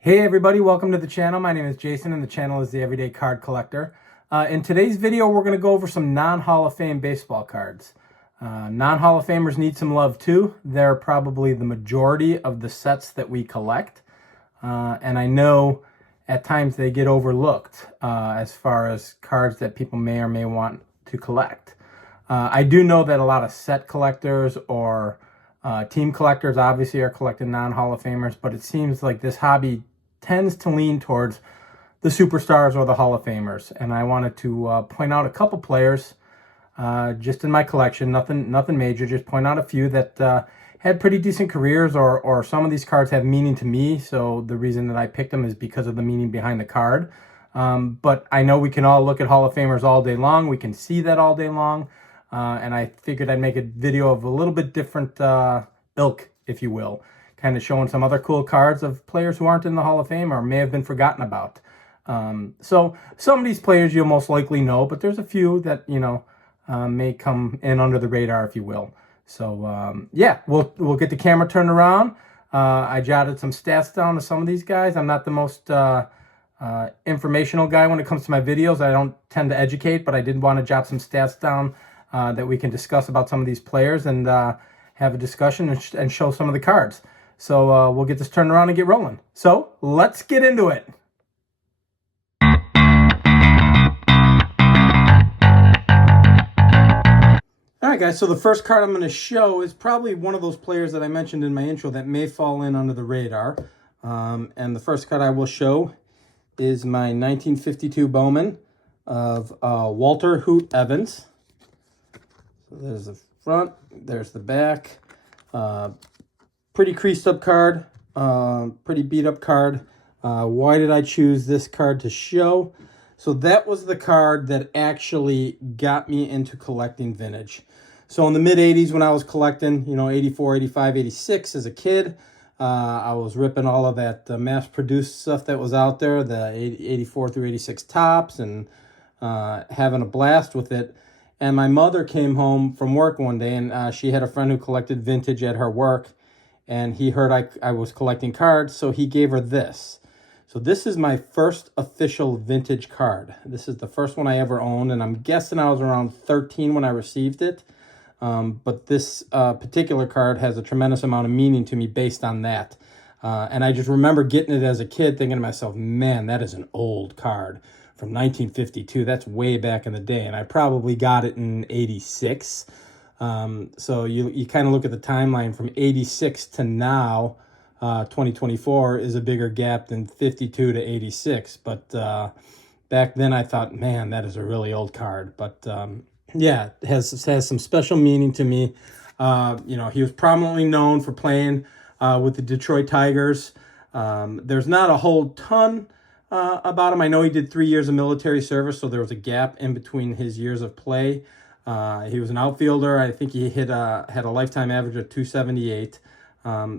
Hey everybody, welcome to the channel. My name is Jason and the channel is The Everyday Card Collector. In today's video, we're going to go over some non-Hall of Fame baseball cards. Non-Hall of Famers need some love too. They're probably the majority of the sets that we collect. And I know at times they get overlooked as far as cards that people may or may want to collect. I do know that a lot of set collectors or team collectors obviously are collecting non-Hall of Famers, but it seems like this hobby tends to lean towards the superstars or the Hall of Famers. And I wanted to point out a couple players just in my collection, nothing major, just point out a few that had pretty decent careers, or some of these cards have meaning to me. So the reason that I picked them is because of the meaning behind the card. But I know we can all look at Hall of Famers all day long. We can see that all day long. And I figured I'd make a video of a little bit different ilk, if you will, kind of showing some other cool cards of players who aren't in the Hall of Fame or may have been forgotten about. So some of these players you'll most likely know, but there's a few that, may come in under the radar, if you will. So yeah, we'll get the camera turned around. I jotted some stats down to some of these guys. I'm not the most informational guy when it comes to my videos. I don't tend to educate, but I did want to jot some stats down that we can discuss about some of these players and have a discussion and show some of the cards. So we'll get this turned around and get rolling. So let's get into it. All right, guys, so the first card I'm going to show is probably one of those players that I mentioned in my intro that may fall in under the radar. And the first card I will show is my 1952 Bowman of Walter Hoot Evans. So there's the front, there's the back. Pretty creased up card, pretty beat up card. Why did I choose this card to show? So that was the card that actually got me into collecting vintage. So in the mid 80s when I was collecting, 84, 85, 86 as a kid, I was ripping all of that mass-produced stuff that was out there, the 84 through 86 tops, and having a blast with it. And my mother came home from work one day, and she had a friend who collected vintage at her work, and he heard I was collecting cards, so he gave her this. So this is my first official vintage card. This is the first one I ever owned, and I'm guessing I was around 13 when I received it. But this particular card has a tremendous amount of meaning to me based on that. And I just remember getting it as a kid thinking to myself, man, that is an old card from 1952. That's way back in the day. And I probably got it in 86. So you kind of look at the timeline from 86 to now, 2024 is a bigger gap than 52 to 86. But back then I thought, man, that is a really old card. But yeah, it has some special meaning to me. He was prominently known for playing with the Detroit Tigers. There's not a whole ton about him. I know he did 3 years of military service, so there was a gap in between his years of play. He was an outfielder. I think he had a lifetime average of 278.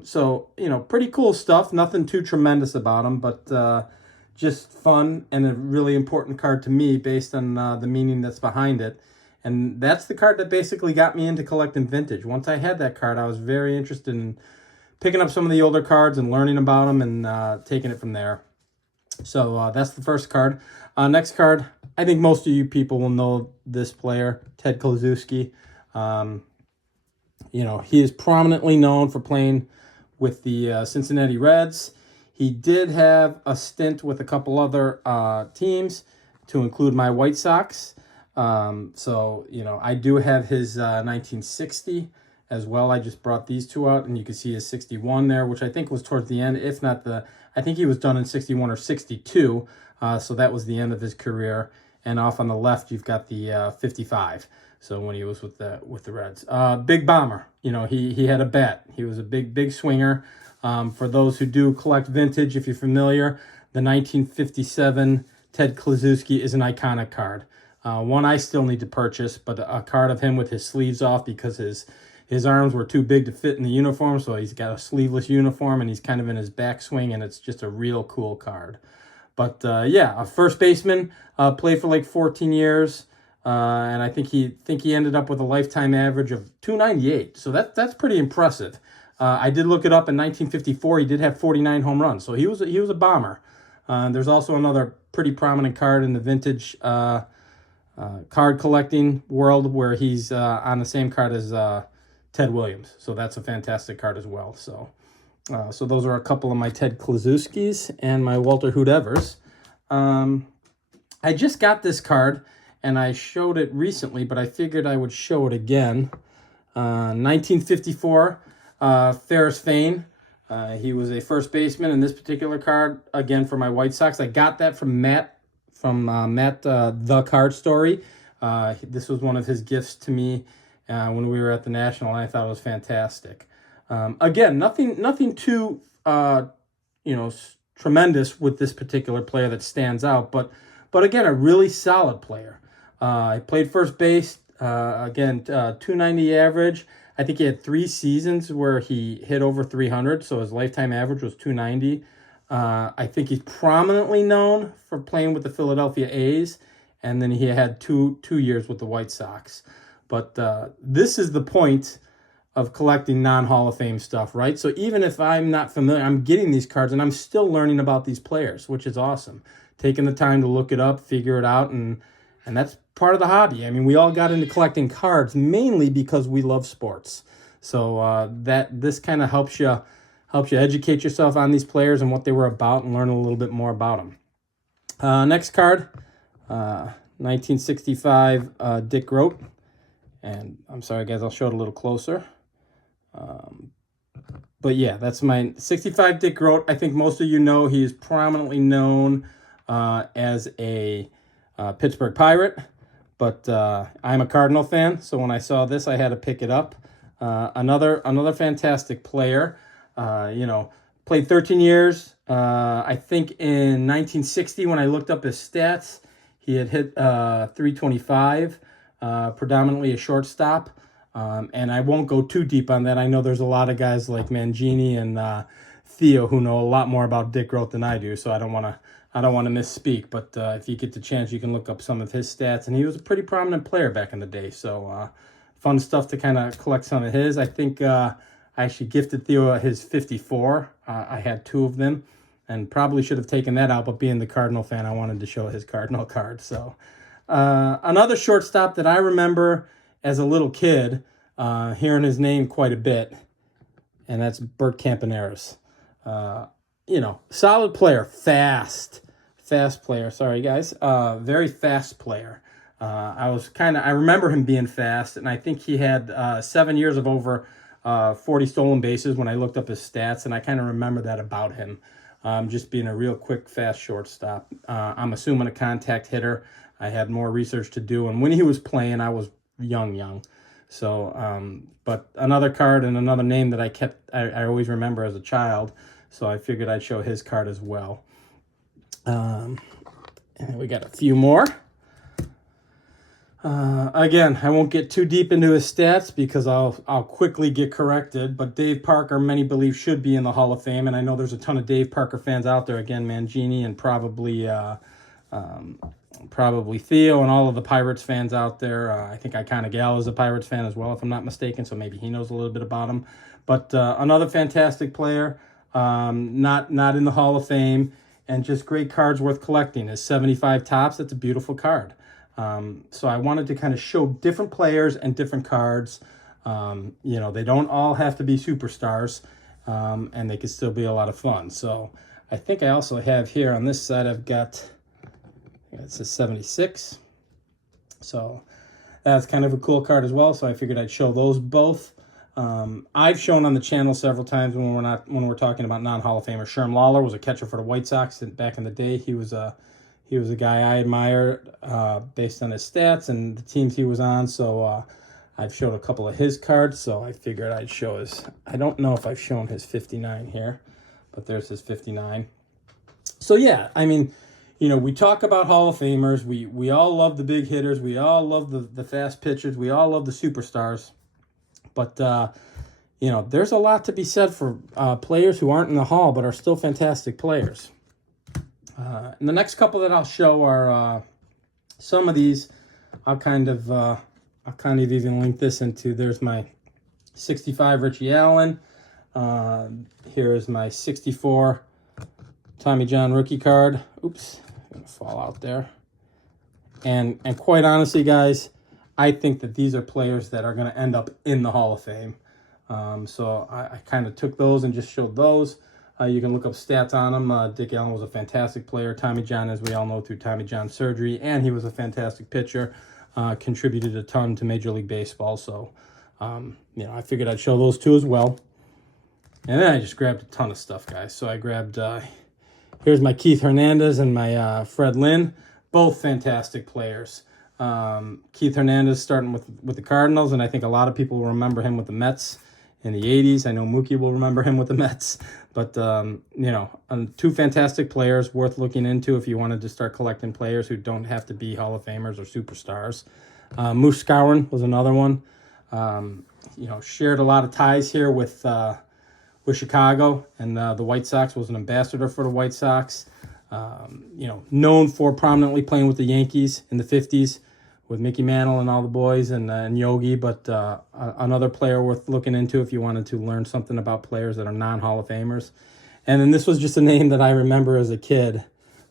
So, pretty cool stuff. Nothing too tremendous about him, but just fun and a really important card to me based on the meaning that's behind it. And that's the card that basically got me into collecting vintage. Once I had that card, I was very interested in picking up some of the older cards and learning about them and taking it from there. So that's the first card. Next card, I think most of you people will know this player, Ted Kluszewski. He is prominently known for playing with the Cincinnati Reds. He did have a stint with a couple other teams, to include my White Sox. I do have his 1960 as well. I just brought these two out, and you can see his 61 there, which I think was towards the end, if not I think he was done in 61 or 62. So that was the end of his career. And off on the left, you've got the 55. So when he was with the Reds, big bomber, he had a bat. He was a big swinger. For those who do collect vintage, if you're familiar, the 1957 Ted Kluszewski is an iconic card. One I still need to purchase, but a card of him with his sleeves off because his arms were too big to fit in the uniform. So he's got a sleeveless uniform and he's kind of in his backswing, and it's just a real cool card. But yeah, a first baseman, played for like 14 years. And I think he ended up with a lifetime average of 298. So that's pretty impressive. I did look it up in 1954. He did have 49 home runs, so he was a bomber. There's also another pretty prominent card in the vintage card collecting world where he's on the same card as Ted Williams. So that's a fantastic card as well. So so those are a couple of my Ted Kluszewskis and my Walter Hood Evers. I just got this card, and I showed it recently, but I figured I would show it again. 1954, Ferris Fain. He was a first baseman in this particular card, again, for my White Sox. I got that from Matt, The Card Story. This was one of his gifts to me when we were at the National, and I thought it was fantastic. Again, nothing too, tremendous with this particular player that stands out, but again, a really solid player. He played first base, again, 290 average. I think he had 3 seasons where he hit over 300, so his lifetime average was 290. I think he's prominently known for playing with the Philadelphia A's, and then he had two years with the White Sox. But this is the point of collecting non-Hall of Fame stuff, right? So even if I'm not familiar, I'm getting these cards, and I'm still learning about these players, which is awesome. Taking the time to look it up, figure it out, and that's part of the hobby. I mean, we all got into collecting cards mainly because we love sports. So this kind of helps you educate yourself on these players and what they were about, and learn a little bit more about them. Next card, 1965 Dick Groat. And I'm sorry, guys, I'll show it a little closer. But yeah, that's my 65 Dick Groat. I think most of you know he is prominently known as a Pittsburgh Pirate, but I'm a Cardinal fan, so when I saw this, I had to pick it up. Another fantastic player. Played 13 years. I think in 1960, when I looked up his stats, he had hit 325, predominantly a shortstop. And I won't go too deep on that. I know there's a lot of guys like Mangini and Theo who know a lot more about Dick Groat than I do, so I don't want to misspeak. But if you get the chance, you can look up some of his stats. And he was a pretty prominent player back in the day, so fun stuff to kind of collect some of his. I think I actually gifted Theo his 54. I had 2 of them, and probably should have taken that out, but being the Cardinal fan, I wanted to show his Cardinal card. So another shortstop that I remember as a little kid, hearing his name quite a bit, and that's Bert Campaneris. Solid player, fast player. Sorry, guys. Very fast player. I remember him being fast, and I think he had 7 years of over 40 stolen bases when I looked up his stats, and I kind of remember that about him. Just being a real quick, fast shortstop. I'm assuming a contact hitter. I had more research to do, and when he was playing, I was young. So, but another card and another name that I always remember as a child, so I figured I'd show his card as well. And we got a few more. Again, I won't get too deep into his stats because I'll quickly get corrected, but Dave Parker, many believe, should be in the Hall of Fame, and I know there's a ton of Dave Parker fans out there. Again, Mangini and probably Theo and all of the Pirates fans out there. I think Icona Gallo is a Pirates fan as well, if I'm not mistaken, so maybe he knows a little bit about him. But another fantastic player, not in the Hall of Fame, and just great cards worth collecting. His 75 Topps, that's a beautiful card. So I wanted to kind of show different players and different cards. They don't all have to be superstars, and they can still be a lot of fun. So I think I also have here on this side, I've got, it's a 76. So that's kind of a cool card as well. So I figured I'd show those both. I've shown on the channel several times when we're talking about non-Hall of Famer. Sherm Lawler was a catcher for the White Sox back in the day. He was a guy I admired based on his stats and the teams he was on. So I've showed a couple of his cards. So I figured I'd show his. I don't know if I've shown his 59 here, but there's his 59. So yeah, I mean, we talk about Hall of Famers. We all love the big hitters. We all love the fast pitchers. We all love the superstars. But, there's a lot to be said for players who aren't in the Hall but are still fantastic players. And the next couple that I'll show are some of these. I'll kind of even link this into. There's my 65 Richie Allen. Here is my 64 Tommy John rookie card. Oops, gonna fall out there. And quite honestly, guys, I think that these are players that are going to end up in the Hall of Fame. So I kind of took those and just showed those. You can look up stats on them. Dick Allen was a fantastic player. Tommy John, as we all know, through Tommy John surgery, and he was a fantastic pitcher. Contributed a ton to Major League Baseball. So, you know, I figured I'd show those two as well. And then I just grabbed a ton of stuff, guys. So I grabbed, here's my Keith Hernandez and my Fred Lynn. Both fantastic players. Keith Hernandez starting with the Cardinals, and I think a lot of people will remember him with the Mets in the 80s. I know Mookie will remember him with the Mets. But, you know, two fantastic players worth looking into if you wanted to start collecting players who don't have to be Hall of Famers or superstars. Moose Skowron was another one. You know, shared a lot of ties here with Chicago, and the White Sox, was an ambassador for the White Sox. You know, known for prominently playing with the Yankees in the 50s with Mickey Mantle and all the boys and Yogi, but another player worth looking into if you wanted to learn something about players that are non-Hall of Famers. And then this was just a name that I remember as a kid,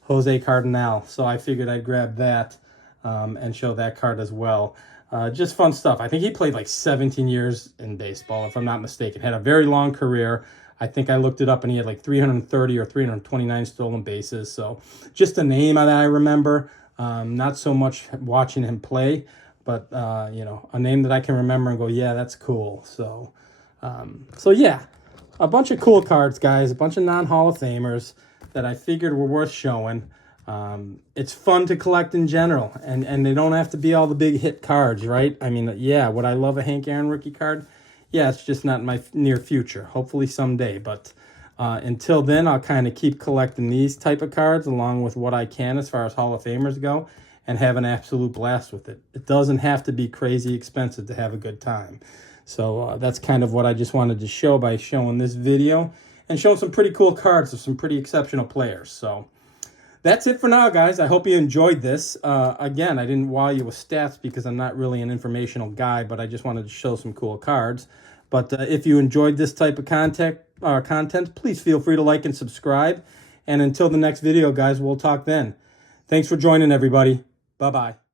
Jose Cardenal. So I figured I'd grab that and show that card as well. Just fun stuff. I think he played like 17 years in baseball, if I'm not mistaken. Had a very long career. I think I looked it up, and he had like 330 or 329 stolen bases. So just a name that I remember. Not so much watching him play, but, you know, a name that I can remember and go, yeah, that's cool. So, yeah, a bunch of cool cards, guys, a bunch of non-Hall of Famers that I figured were worth showing. It's fun to collect in general, and they don't have to be all the big hit cards, right? I mean, yeah, would I love a Hank Aaron rookie card? Yeah, it's just not in my near future. Hopefully someday, but until then, I'll kind of keep collecting these type of cards along with what I can as far as Hall of Famers go, and have an absolute blast with it. It doesn't have to be crazy expensive to have a good time. So that's kind of what I just wanted to show by showing this video and showing some pretty cool cards of some pretty exceptional players. So that's it for now, guys. I hope you enjoyed this. Again, I didn't wow you with stats because I'm not really an informational guy, but I just wanted to show some cool cards. But if you enjoyed this type of content, please feel free to like and subscribe. And until the next video, guys, we'll talk then. Thanks for joining, everybody. Bye-bye.